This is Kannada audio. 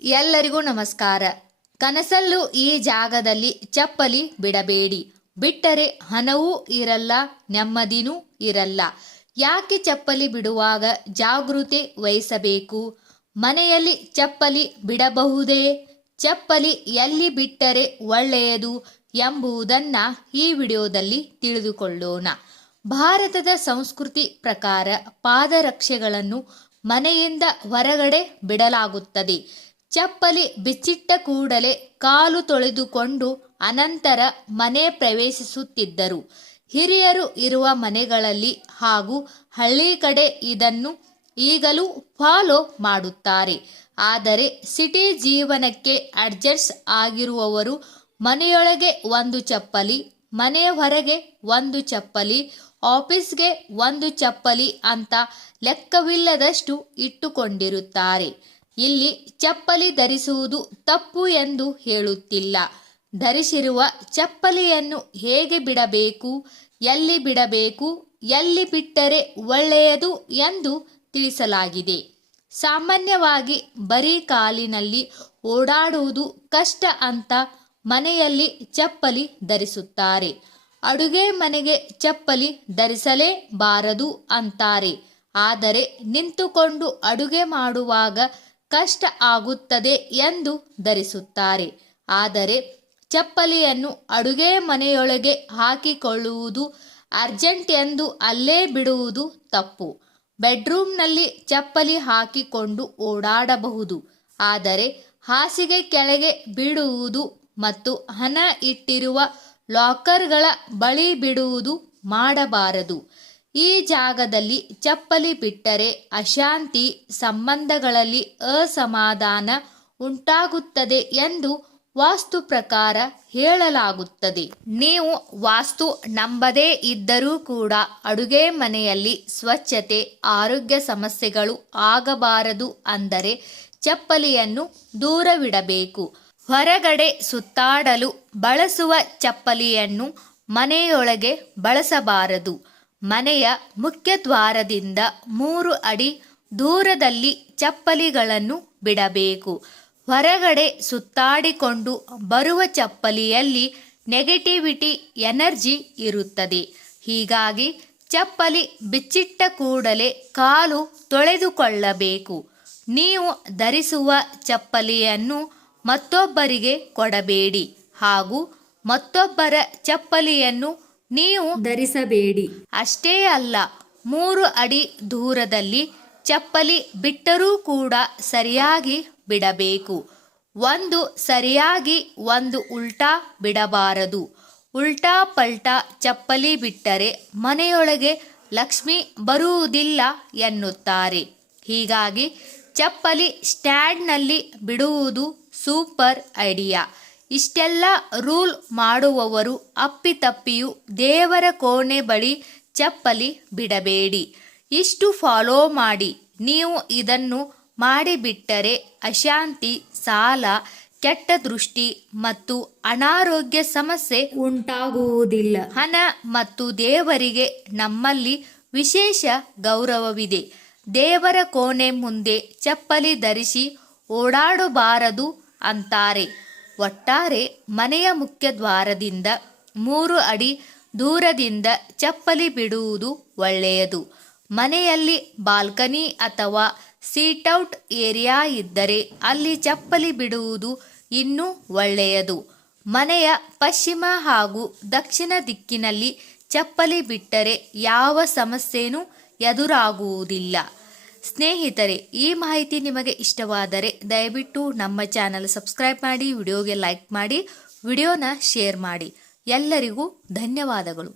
ಎಲ್ಲರಿಗೂ ನಮಸ್ಕಾರ. ಕನಸಲ್ಲೂ ಈ ಜಾಗದಲ್ಲಿ ಚಪ್ಪಲಿ ಬಿಡಬೇಡಿ. ಬಿಟ್ಟರೆ ಹಣವೂ ಇರಲ್ಲ, ನೆಮ್ಮದಿನೂ ಇರಲ್ಲ. ಯಾಕೆ ಚಪ್ಪಲಿ ಬಿಡುವಾಗ ಜಾಗೃತಿ ವಹಿಸಬೇಕು? ಮನೆಯಲ್ಲಿ ಚಪ್ಪಲಿ ಬಿಡಬಹುದೇ? ಚಪ್ಪಲಿ ಎಲ್ಲಿ ಬಿಟ್ಟರೆ ಒಳ್ಳೆಯದು ಎಂಬುದನ್ನ ಈ ವಿಡಿಯೋದಲ್ಲಿ ತಿಳಿದುಕೊಳ್ಳೋಣ. ಭಾರತದ ಸಂಸ್ಕೃತಿ ಪ್ರಕಾರ ಪಾದರಕ್ಷೆಗಳನ್ನು ಮನೆಯಿಂದ ಹೊರಗಡೆ ಬಿಡಲಾಗುತ್ತದೆ. ಚಪ್ಪಲಿ ಬಿಚ್ಚಿಟ್ಟ ಕೂಡಲೇ ಕಾಲು ತೊಳೆದುಕೊಂಡು ಅನಂತರ ಮನೆ ಪ್ರವೇಶಿಸುತ್ತಿದ್ದರು. ಹಿರಿಯರು ಇರುವ ಮನೆಗಳಲ್ಲಿ ಹಾಗೂ ಹಳ್ಳಿ ಕಡೆ ಇದನ್ನು ಈಗಲೂ ಫಾಲೋ ಮಾಡುತ್ತಾರೆ. ಆದರೆ ಸಿಟಿ ಜೀವನಕ್ಕೆ ಅಡ್ಜಸ್ಟ್ ಆಗಿರುವವರು ಮನೆಯೊಳಗೆ ಒಂದು ಚಪ್ಪಲಿ, ಮನೆಯ ಹೊರಗೆ ಒಂದು ಚಪ್ಪಲಿ, ಆಫೀಸ್ಗೆ ಒಂದು ಚಪ್ಪಲಿ ಅಂತ ಲೆಕ್ಕವಿಲ್ಲದಷ್ಟು ಇಟ್ಟುಕೊಂಡಿರುತ್ತಾರೆ. ಇಲ್ಲಿ ಚಪ್ಪಲಿ ಧರಿಸುವುದು ತಪ್ಪು ಎಂದು ಹೇಳುತ್ತಿಲ್ಲ. ಧರಿಸಿರುವ ಚಪ್ಪಲಿಯನ್ನು ಹೇಗೆ ಬಿಡಬೇಕು, ಎಲ್ಲಿ ಬಿಡಬೇಕು, ಎಲ್ಲಿ ಬಿಟ್ಟರೆ ಒಳ್ಳೆಯದು ಎಂದು ತಿಳಿಸಲಾಗಿದೆ. ಸಾಮಾನ್ಯವಾಗಿ ಬರೀ ಕಾಲಿನಲ್ಲಿ ಓಡಾಡುವುದು ಕಷ್ಟ ಅಂತ ಮನೆಯಲ್ಲಿ ಚಪ್ಪಲಿ ಧರಿಸುತ್ತಾರೆ. ಅಡುಗೆ ಮನೆಗೆ ಚಪ್ಪಲಿ ಧರಿಸಲೇಬಾರದು ಅಂತಾರೆ. ಆದರೆ ನಿಂತುಕೊಂಡು ಅಡುಗೆ ಮಾಡುವಾಗ ಕಷ್ಟ ಆಗುತ್ತದೆ ಎಂದು ಧರಿಸುತ್ತಾರೆ. ಆದರೆ ಚಪ್ಪಲಿಯನ್ನು ಅಡುಗೆ ಮನೆಯೊಳಗೆ ಹಾಕಿಕೊಳ್ಳುವುದು ಅರ್ಜೆಂಟ್ ಎಂದು ಅಲ್ಲೇ ಬಿಡುವುದು ತಪ್ಪು. ಬೆಡ್ರೂಮ್ನಲ್ಲಿ ಚಪ್ಪಲಿ ಹಾಕಿಕೊಂಡು ಓಡಾಡಬಹುದು. ಆದರೆ ಹಾಸಿಗೆ ಕೆಳಗೆ ಬಿಡುವುದು ಮತ್ತು ಹಣ ಇಟ್ಟಿರುವ ಲಾಕರ್ಗಳ ಬಳಿ ಬಿಡುವುದು ಮಾಡಬಾರದು. ಈ ಜಾಗದಲ್ಲಿ ಚಪ್ಪಲಿ ಬಿಟ್ಟರೆ ಅಶಾಂತಿ, ಸಂಬಂಧಗಳಲ್ಲಿ ಅಸಮಾಧಾನ ಉಂಟಾಗುತ್ತದೆ ಎಂದು ವಾಸ್ತು ಪ್ರಕಾರ ಹೇಳಲಾಗುತ್ತದೆ. ನೀವು ವಾಸ್ತು ನಂಬದೇ ಇದ್ದರೂ ಕೂಡ ಅಡುಗೆ ಮನೆಯಲ್ಲಿ ಸ್ವಚ್ಛತೆ, ಆರೋಗ್ಯ ಸಮಸ್ಯೆಗಳು ಆಗಬಾರದು ಅಂದರೆ ಚಪ್ಪಲಿಯನ್ನು ದೂರವಿಡಬೇಕು. ಹೊರಗಡೆ ಸುತ್ತಾಡಲು ಬಳಸುವ ಚಪ್ಪಲಿಯನ್ನು ಮನೆಯೊಳಗೆ ಬಳಸಬಾರದು. ಮನೆಯ ಮುಖ್ಯ ದ್ವಾರದಿಂದ 3 ಅಡಿ ದೂರದಲ್ಲಿ ಚಪ್ಪಲಿಗಳನ್ನು ಬಿಡಬೇಕು. ಹೊರಗಡೆ ಸುತ್ತಾಡಿಕೊಂಡು ಬರುವ ಚಪ್ಪಲಿಯಲ್ಲಿ ನೆಗೆಟಿವಿಟಿ ಎನರ್ಜಿ ಇರುತ್ತದೆ. ಹೀಗಾಗಿ ಚಪ್ಪಲಿ ಬಿಚ್ಚಿಟ್ಟ ಕೂಡಲೇ ಕಾಲು ತೊಳೆದುಕೊಳ್ಳಬೇಕು. ನೀವು ಧರಿಸುವ ಚಪ್ಪಲಿಯನ್ನು ಮತ್ತೊಬ್ಬರಿಗೆ ಕೊಡಬೇಡಿ ಹಾಗೂ ಮತ್ತೊಬ್ಬರ ಚಪ್ಪಲಿಯನ್ನು ನೀವು ಧರಿಸಬೇಡಿ. ಅಷ್ಟೇ ಅಲ್ಲ, 3 ಅಡಿ ದೂರದಲ್ಲಿ ಚಪ್ಪಲಿ ಬಿಟ್ಟರೂ ಕೂಡ ಸರಿಯಾಗಿ ಬಿಡಬೇಕು. ಒಂದು ಸರಿಯಾಗಿ, ಒಂದು ಉಲ್ಟಾ ಬಿಡಬಾರದು. ಉಲ್ಟಾ ಪಲ್ಟಾ ಚಪ್ಪಲಿ ಬಿಟ್ಟರೆ ಮನೆಯೊಳಗೆ ಲಕ್ಷ್ಮಿ ಬರುವುದಿಲ್ಲ ಎನ್ನುತ್ತಾರೆ. ಹೀಗಾಗಿ ಚಪ್ಪಲಿ ಸ್ಟ್ಯಾಂಡ್ನಲ್ಲಿ ಬಿಡುವುದು ಸೂಪರ್ ಐಡಿಯಾ. ಇಷ್ಟೆಲ್ಲ ರೂಲ್ ಮಾಡುವವರು ಅಪ್ಪಿತಪ್ಪಿಯೂ ದೇವರ ಕೋಣೆ ಬಳಿ ಚಪ್ಪಲಿ ಬಿಡಬೇಡಿ. ಇಷ್ಟು ಫಾಲೋ ಮಾಡಿ. ನೀವು ಇದನ್ನು ಮಾಡಿಬಿಟ್ಟರೆ ಅಶಾಂತಿ, ಸಾಲ, ಕೆಟ್ಟ ದೃಷ್ಟಿ ಮತ್ತು ಅನಾರೋಗ್ಯ ಸಮಸ್ಯೆ ಉಂಟಾಗುವುದಿಲ್ಲ. ಹಣ ಮತ್ತು ದೇವರಿಗೆ ನಮ್ಮಲ್ಲಿ ವಿಶೇಷ ಗೌರವವಿದೆ. ದೇವರ ಕೋಣೆ ಮುಂದೆ ಚಪ್ಪಲಿ ಧರಿಸಿ ಓಡಾಡಬಾರದು ಅಂತಾರೆ. ಒಟ್ಟಾರೆ ಮನೆಯ ಮುಖ್ಯ ದ್ವಾರದಿಂದ 3 ಅಡಿ ದೂರದಿಂದ ಚಪ್ಪಲಿ ಬಿಡುವುದು ಒಳ್ಳೆಯದು. ಮನೆಯಲ್ಲಿ ಬಾಲ್ಕನಿ ಅಥವಾ ಸೀಟೌಟ್ ಏರಿಯಾ ಇದ್ದರೆ ಅಲ್ಲಿ ಚಪ್ಪಲಿ ಬಿಡುವುದು ಇನ್ನೂ ಒಳ್ಳೆಯದು. ಮನೆಯ ಪಶ್ಚಿಮ ಹಾಗೂ ದಕ್ಷಿಣ ದಿಕ್ಕಿನಲ್ಲಿ ಚಪ್ಪಲಿ ಬಿಟ್ಟರೆ ಯಾವ ಸಮಸ್ಯೆನೂ ಎದುರಾಗುವುದಿಲ್ಲ. ಸ್ನೇಹಿತರೆ, ಈ ಮಾಹಿತಿ ನಿಮಗೆ ಇಷ್ಟವಾದರೆ ದಯವಿಟ್ಟು ನಮ್ಮ ಚಾನಲ್ ಸಬ್ಸ್ಕ್ರೈಬ್ ಮಾಡಿ, ವಿಡಿಯೋಗೆ ಲೈಕ್ ಮಾಡಿ, ವಿಡಿಯೋನ ಶೇರ್ ಮಾಡಿ. ಎಲ್ಲರಿಗೂ ಧನ್ಯವಾದಗಳು.